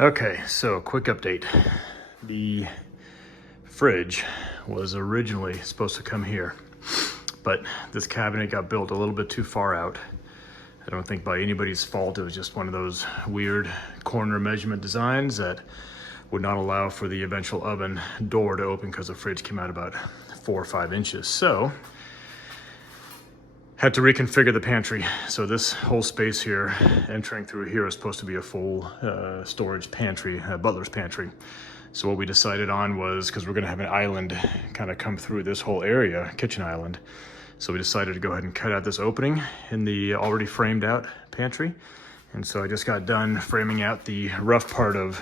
Okay, so quick update. The fridge was originally supposed to come here, but this cabinet got built a little bit too far out. I don't think by anybody's fault. It was just one of those weird corner measurement designs that would not allow for the eventual oven door to open because the fridge came out about 4 or 5 inches. So had to reconfigure the pantry. So this whole space here, entering through here, is supposed to be a full storage pantry, butler's pantry. So what we decided on was, because we're gonna have an island kind of come through this whole area, kitchen island. So we decided to go ahead and cut out this opening in the already framed out pantry. And so I just got done framing out the rough part of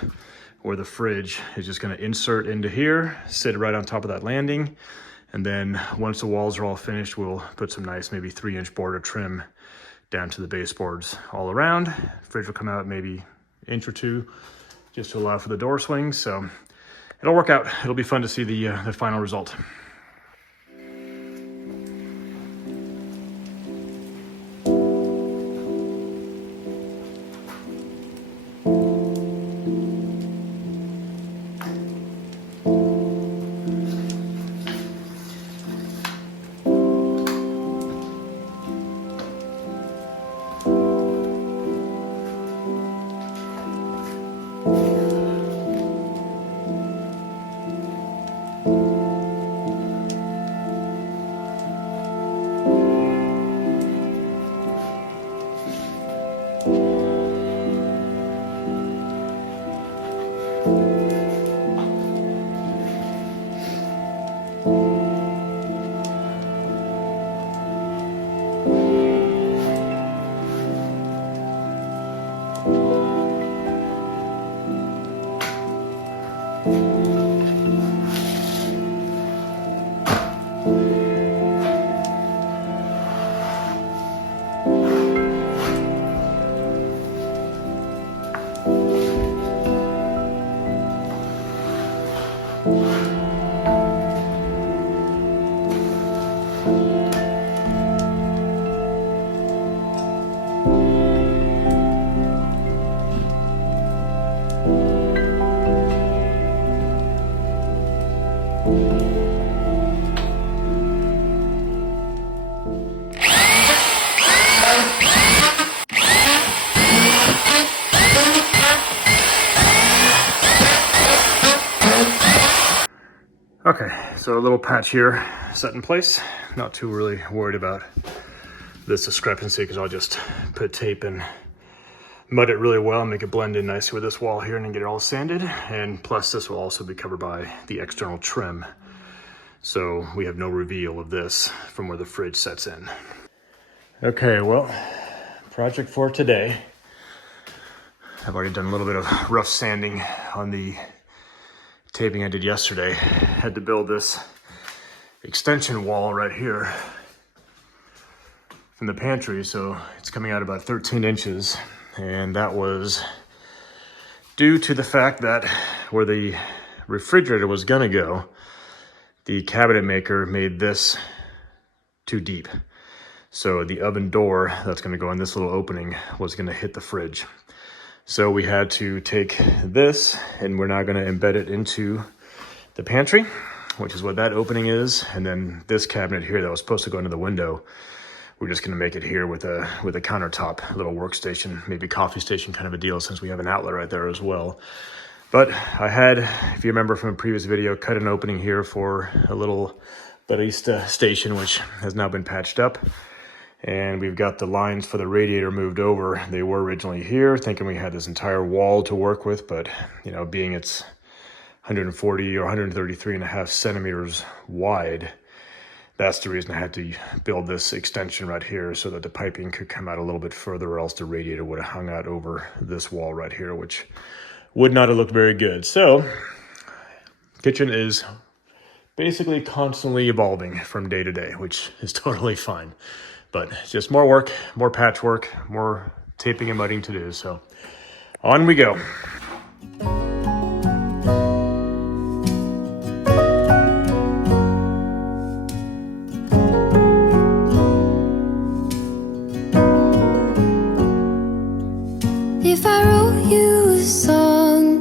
where the fridge is just gonna insert into here, sit right on top of that landing. And then once the walls are all finished, we'll put some nice, maybe 3-inch border trim down to the baseboards all around. Fridge will come out maybe an inch or 2 just to allow for the door swings. So it'll work out. It'll be fun to see the final result. Okay, so a little patch here set in place. Not too really worried about this discrepancy because I'll just put tape and mud it really well and make it blend in nicely with this wall here and then get it all sanded. And plus this will also be covered by the external trim. So we have no reveal of this from where the fridge sets in. Okay, well, project for today. I've already done a little bit of rough sanding on the taping I did yesterday. Had to build this extension wall right here from the pantry, so it's coming out about 13 inches, and that was due to the fact that where the refrigerator was gonna go, the cabinet maker made this too deep. So the oven door that's gonna go in this little opening was gonna hit the fridge. So we had to take this and we're now gonna embed it into the pantry, which is what that opening is. And then this cabinet here that was supposed to go into the window, we're just gonna make it here with a countertop, a little workstation, maybe coffee station kind of a deal, since we have an outlet right there as well. But I had, if you remember from a previous video, cut an opening here for a little barista station, which has now been patched up. And we've got the lines for the radiator moved over. They were originally here, thinking we had this entire wall to work with, but you know, being it's 140 or 133.5 centimeters wide, that's the reason I had to build this extension right here so that the piping could come out a little bit further, or else the radiator would have hung out over this wall right here, which would not have looked very good. So, kitchen is basically constantly evolving from day to day, which is totally fine. But just more work, more patchwork, more taping and mudding to do. So on we go. If I wrote you a song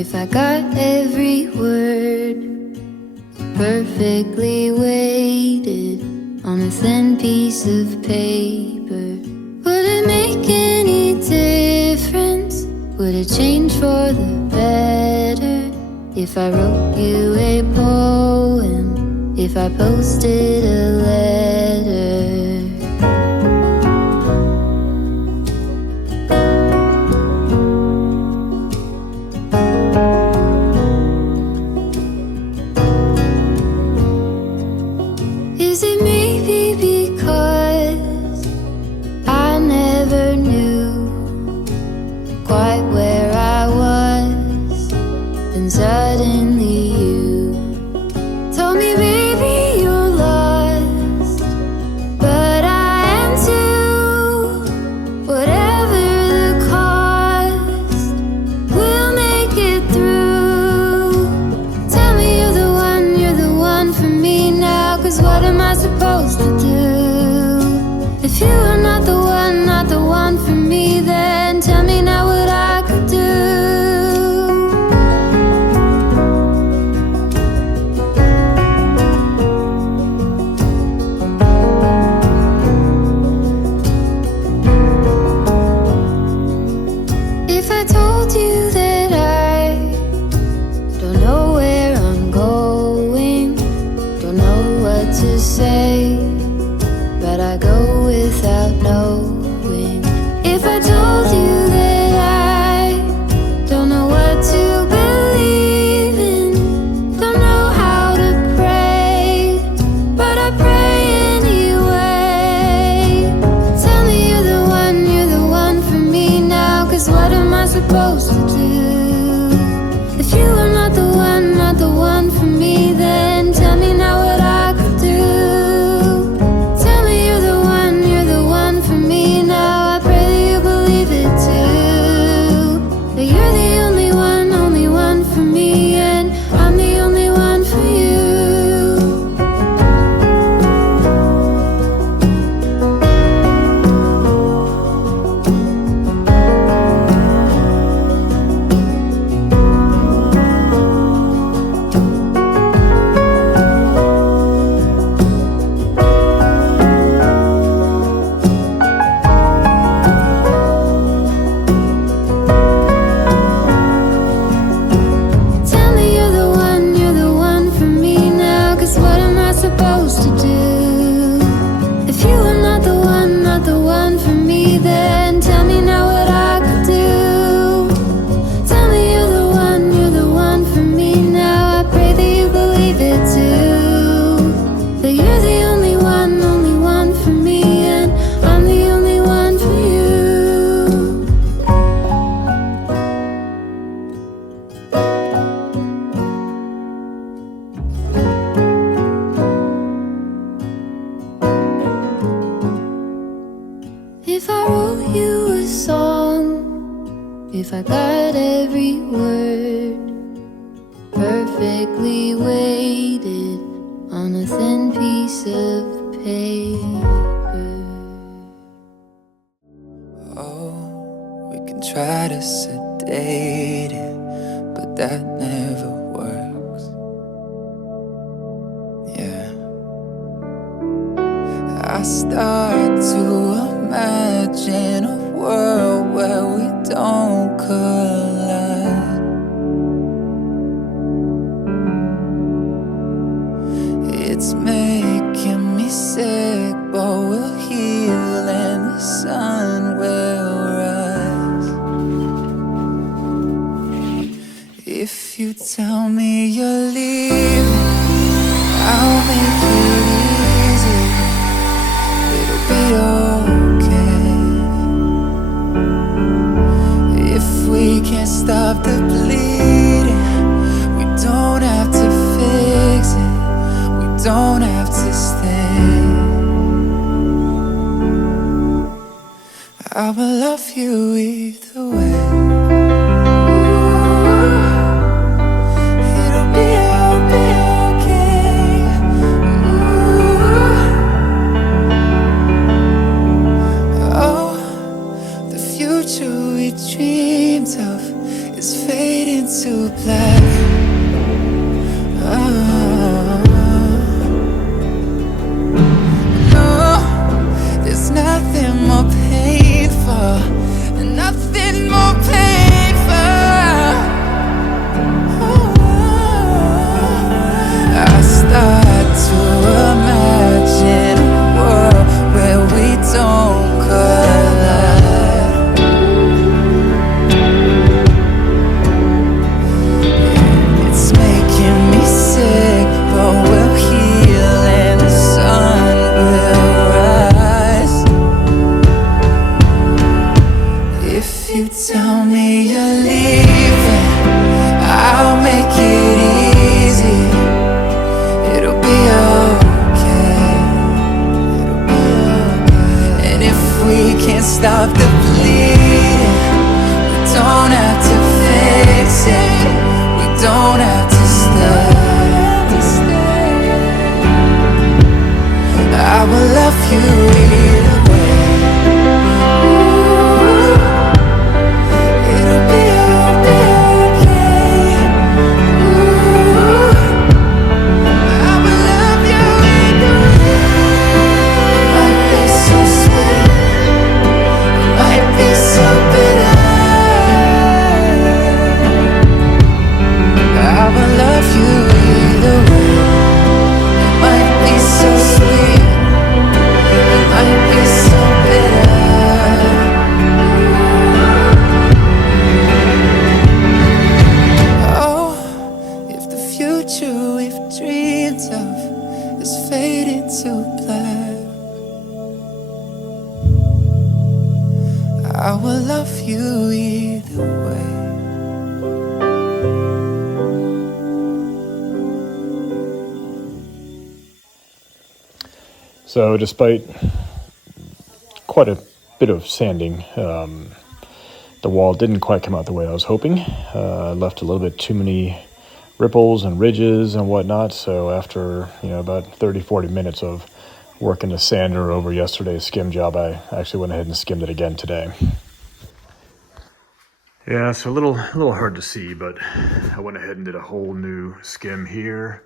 If I got every word perfectly weighted on a thin piece of paper, would it make any difference? Would it change for the better? If I wrote you a poem, if I posted a letter? Is it maybe because I never knew quite where I was, then suddenly you told me, baby, you're lost, but I am too. Whatever the cost, we'll make it through. Tell me you're the one for me now, 'cause what am I supposed to do? If you are not the one for me, then tell me now what I could do. If I told you that I don't know where I'm going, don't know what to say, but I go without knowing. If I told you that I don't know what to believe in, don't know how to pray, but I pray anyway. Tell me you're the one for me now, 'cause what am I supposed to do? If you are not the one for me, then tell me now what I could do. Tell me you're the one for me now. I pray that you believe it too, that you're the only one for me, and I'm the only one for you. Tell me you're the one for me now, 'cause what am I supposed to do? If you are not the one for me, then tell me now what I could do. Tell me you're the one for me now. I pray that you believe it too, that you're the only one for me, and I'm the only one for you. If I wrote you a song, if I got every word perfectly weighted on a thin piece of paper. Oh, we can try to sedate it, but that never works. Yeah, I start to imagine a world where we don't collide. It's making me sick, but we'll heal and the sun will rise. If you tell me you're leaving, I'll make it easy. It'll be okay. If we can't stop the bleeding, we don't have to fix it, we don't have to stay. I will love you either way. It'll be okay. Oh, the future we dreamed of is fading into black. No, there's nothing more painful, nothing more painful. I start to imagine a world where we don't collide. It's making me sick, but we'll heal and the sun will rise. If you tell me you're leaving, I'll make it easy. It'll be okay. It'll be okay. And if we can't stop the bleeding, we don't have to fix it. We don't have to stay. I will love you either way. It'll be okay. I will love you either way. Might be so sweet, might be so bitter. I will love you either way. It might be so sweet, it might be so bitter. Oh, if the future we've dreamed of is fading to black, I will love you either way. So despite quite a bit of sanding, the wall didn't quite come out the way I was hoping. I left a little bit too many ripples and ridges and whatnot. So after about 30-40 minutes of working the sander over yesterday's skim job, I actually went ahead and skimmed it again today. Yeah, so a little hard to see, but I went ahead and did a whole new skim here,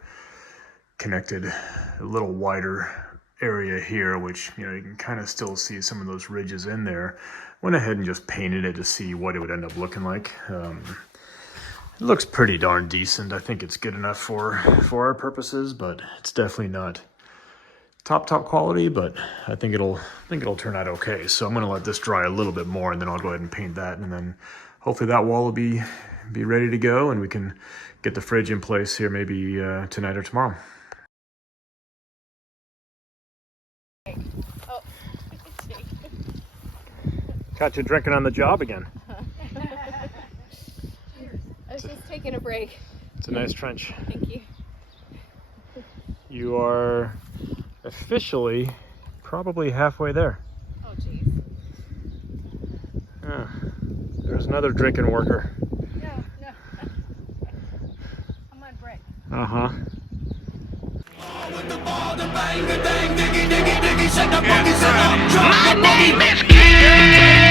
connected a little wider area here, which you can kind of still see some of those ridges in there. Went ahead and just painted it to see what it would end up looking like. It looks pretty darn decent. I think it's good enough for our purposes, but it's definitely not top quality, but I think it'll turn out okay. So I'm gonna let this dry a little bit more, and then I'll go ahead and paint that, and then hopefully that wall will be ready to go, and we can get the fridge in place here maybe tonight or tomorrow. Got you drinking on the job again. I was just taking a break. It's a nice trench. Thank you. You are officially probably halfway there. Oh, jeez. Yeah. There's another drinking worker. No. I'm on break. Uh-huh. My name is King.